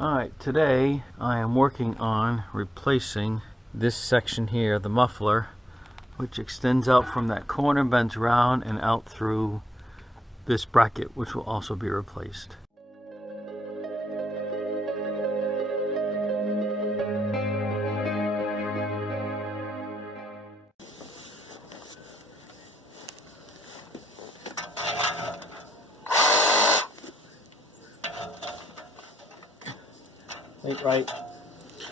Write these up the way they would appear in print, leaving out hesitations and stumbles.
Alright, today I am working on replacing this section here, the muffler, which extends out from that corner, bends around and out through this bracket, which will also be replaced. Right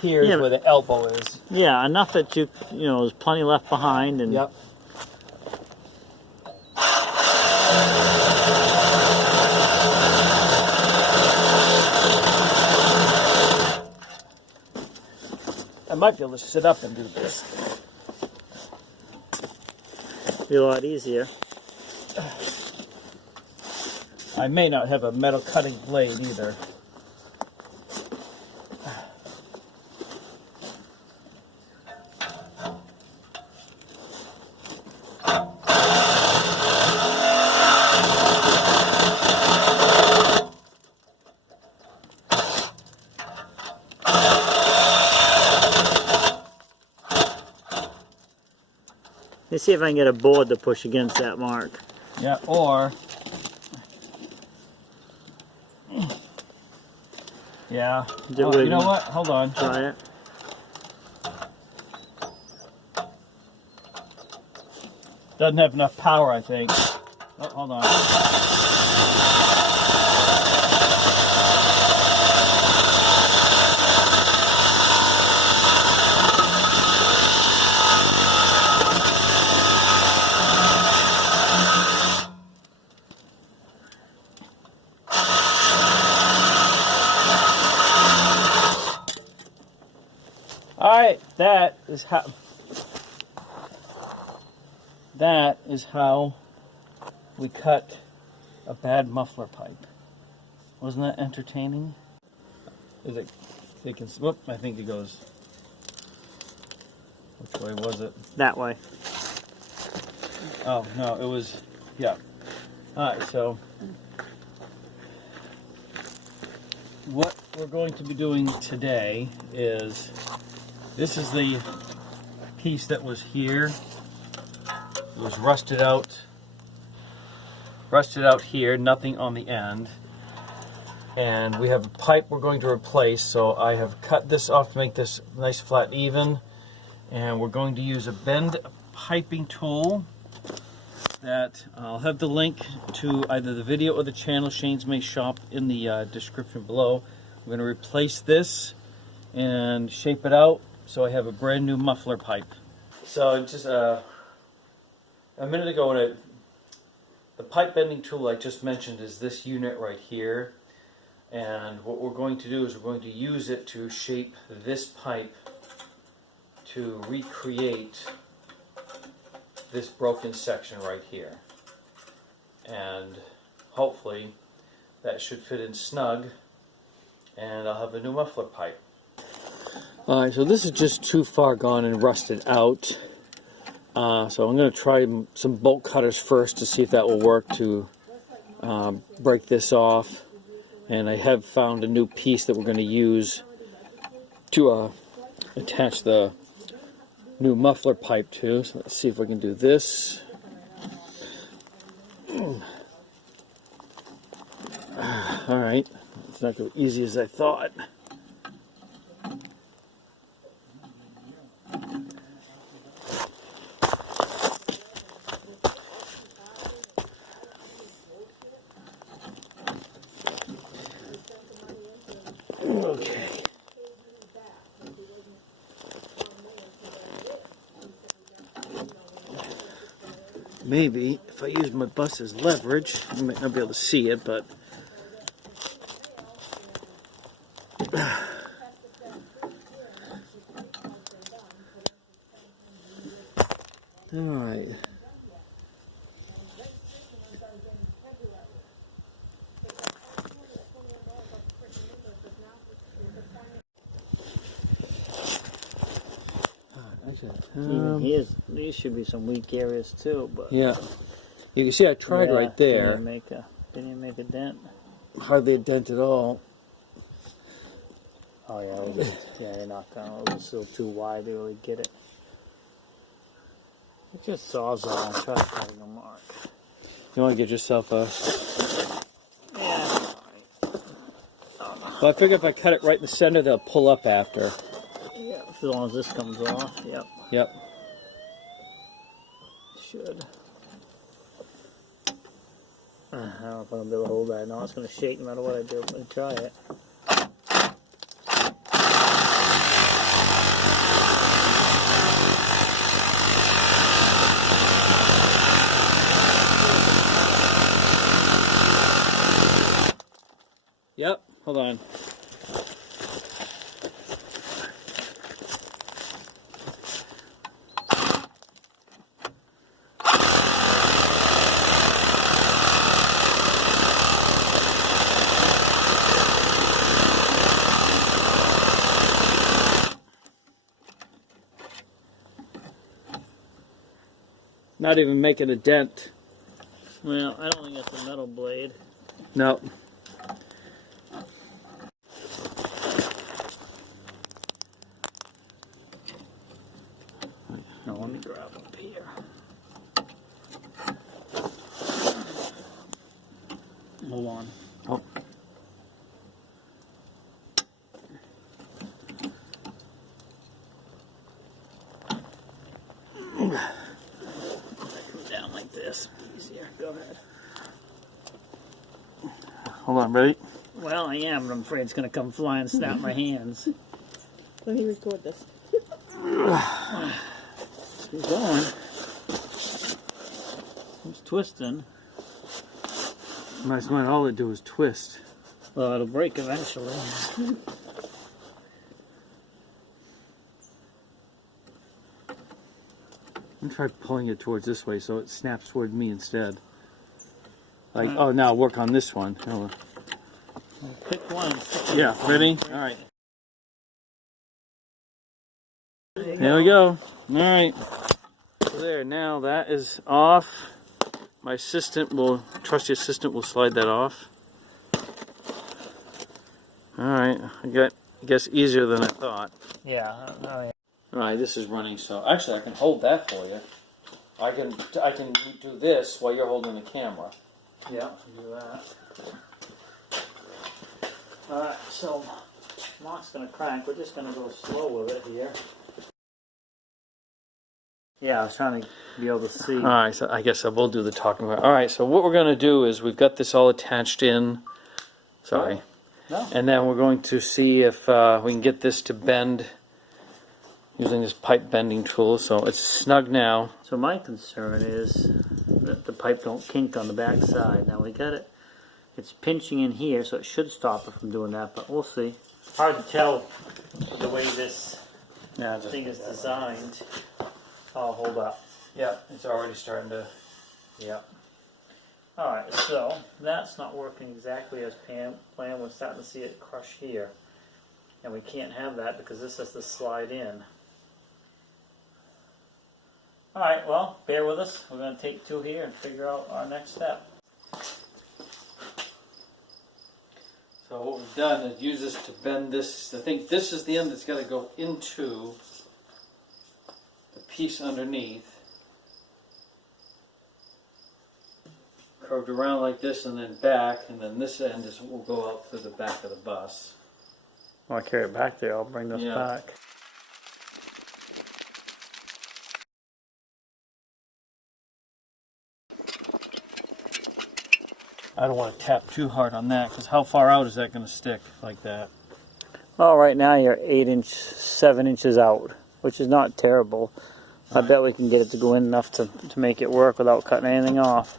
here is where the elbow is. Yeah, enough that there's plenty left behind. And yep. I might be able to sit up and do this. Be a lot easier. I may not have a metal cutting blade either. Let's see if I can get a board to push against that mark. Yeah, or... yeah. Oh, you know what? Hold on. Try it. Doesn't have enough power, I think. Oh, hold on. Alright, that is how we cut a bad muffler pipe. Wasn't that entertaining? Is it? They can. Whoop! I think it goes. Which way was it? That way. Oh no, it was. Yeah. All right. So what we're going to be doing today is. This is the piece that was here. It was rusted out here, nothing on the end. And we have a pipe we're going to replace, so I have cut this off to make this nice flat even. And we're going to use a bend piping tool that I'll have the link to either the video or the channel, Shane's May Shop, in the description below. We're going to replace this and shape it out. So I have a brand new muffler pipe. So just a minute ago, the pipe bending tool I just mentioned is this unit right here. And what we're going to do is we're going to use it to shape this pipe to recreate this broken section right here. And hopefully that should fit in snug and I'll have a new muffler pipe. Alright, so this is just too far gone and rusted out. So I'm going to try some bolt cutters first to see if that will work to break this off. And I have found a new piece that we're going to use to attach the new muffler pipe to. So let's see if we can do this. Alright, it's not as easy as I thought. Okay. Maybe if I use my bus as leverage, you might not be able to see it, but all right. Even these should be some weak areas too, but yeah, you can see I tried right there. Didn't even make a dent. Hardly a dent at all. Oh yeah, yeah, you're not gonna. It's still too wide to really get it. It just saws on. Try cutting a mark. You want to get yourself a... Yeah. Well, I figure if I cut it right in the center, they'll pull up after. Yeah, as long as this comes off. Yep. Yep. Should. I don't know if I'm gonna be able to hold that. No, it's gonna shake no matter what I do. Let me try it. Yep. Hold on. Not even making a dent. Well, I don't think it's a metal blade. No. No, let me grab up here. Hold on. Oh. Come down like this. Easier. Go ahead. Hold on, ready? Well, I am, but I'm afraid it's gonna come flying and snap my hands. Let me record this. Keep going. It's twisting. Nice one. All it do is twist. Well, it'll break eventually. I'm try pulling it towards this way so it snaps toward me instead. Like, oh, now work on this one. Oh. Pick one. Yeah, ready? All right. There we go. All right. So there, now that is off. My assistant will, trusty assistant will slide that off. All right, I guess easier than I thought. Yeah. All right, this is running, so actually I can hold that for you. I can do this while you're holding the camera. Yeah, do that. Alright, so Mark's gonna crank. We're just gonna go slow with it here. Yeah, I was trying to be able to see. All right, so I guess I will do the talking. All right, so what we're going to do is we've got this all attached in. Sorry. No. And then we're going to see if we can get this to bend using this pipe bending tool. So it's snug now. So my concern is that the pipe don't kink on the back side. Now we got it. It's pinching in here, so it should stop it from doing that, but we'll see. Hard to tell the way this thing is designed. Oh, hold up. Yeah, it's already starting to. Yeah. Alright, so that's not working exactly as planned. We're starting to see it crush here. And we can't have that because this has to slide in. Alright, well, bear with us. We're going to take two here and figure out our next step. So what we've done is use this to bend this. I think this is the end that's got to go into the piece underneath. Curved around like this and then back, and then this end is will go out through the back of the bus. I'll carry it back there. I'll bring this Yeah. back. I don't want to tap too hard on that because how far out is that going to stick like that? Well, right now you're 7 inches out, which is not terrible. I bet we can get it to go in enough to make it work without cutting anything off.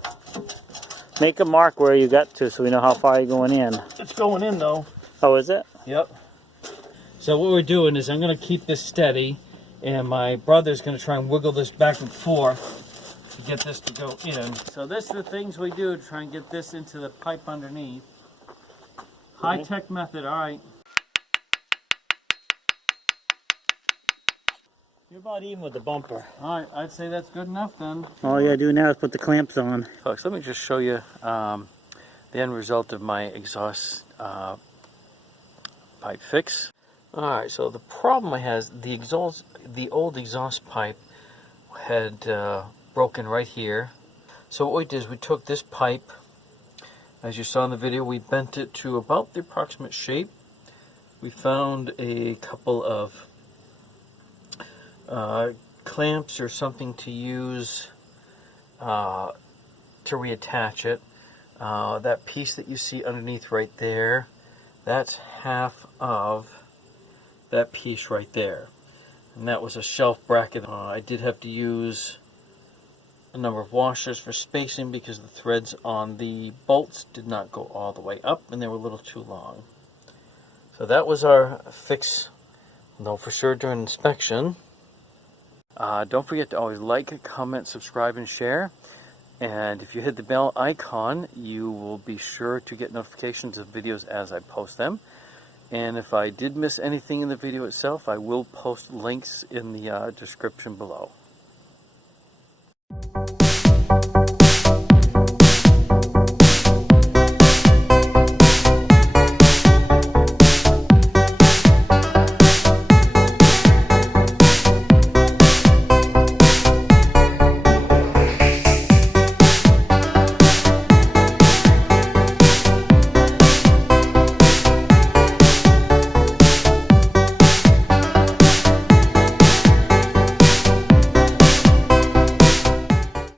Make a mark where you got to so we know how far you're going in. It's going in though. Oh, is it? Yep. So what we're doing is I'm going to keep this steady, and my brother's going to try and wiggle this back and forth to get this to go in. So this are the things we do to try and get this into the pipe underneath. High-tech method, all right. You're about even with the bumper. All right, I'd say that's good enough then. All you gotta do now is put the clamps on. Folks, let me just show you the end result of my exhaust pipe fix. Alright, so the problem I had is the old exhaust pipe had broken right here. So what we did is we took this pipe, as you saw in the video, we bent it to about the approximate shape. We found a couple of clamps or something to use to reattach it. That piece that you see underneath right there, that's half of that piece right there. And that was a shelf bracket. I did have to use a number of washers for spacing because the threads on the bolts did not go all the way up and they were a little too long. So that was our fix. Know for sure during inspection. Don't forget to always like, comment, subscribe, and share. And if you hit the bell icon, you will be sure to get notifications of videos as I post them. And if I did miss anything in the video itself, I will post links in the description below.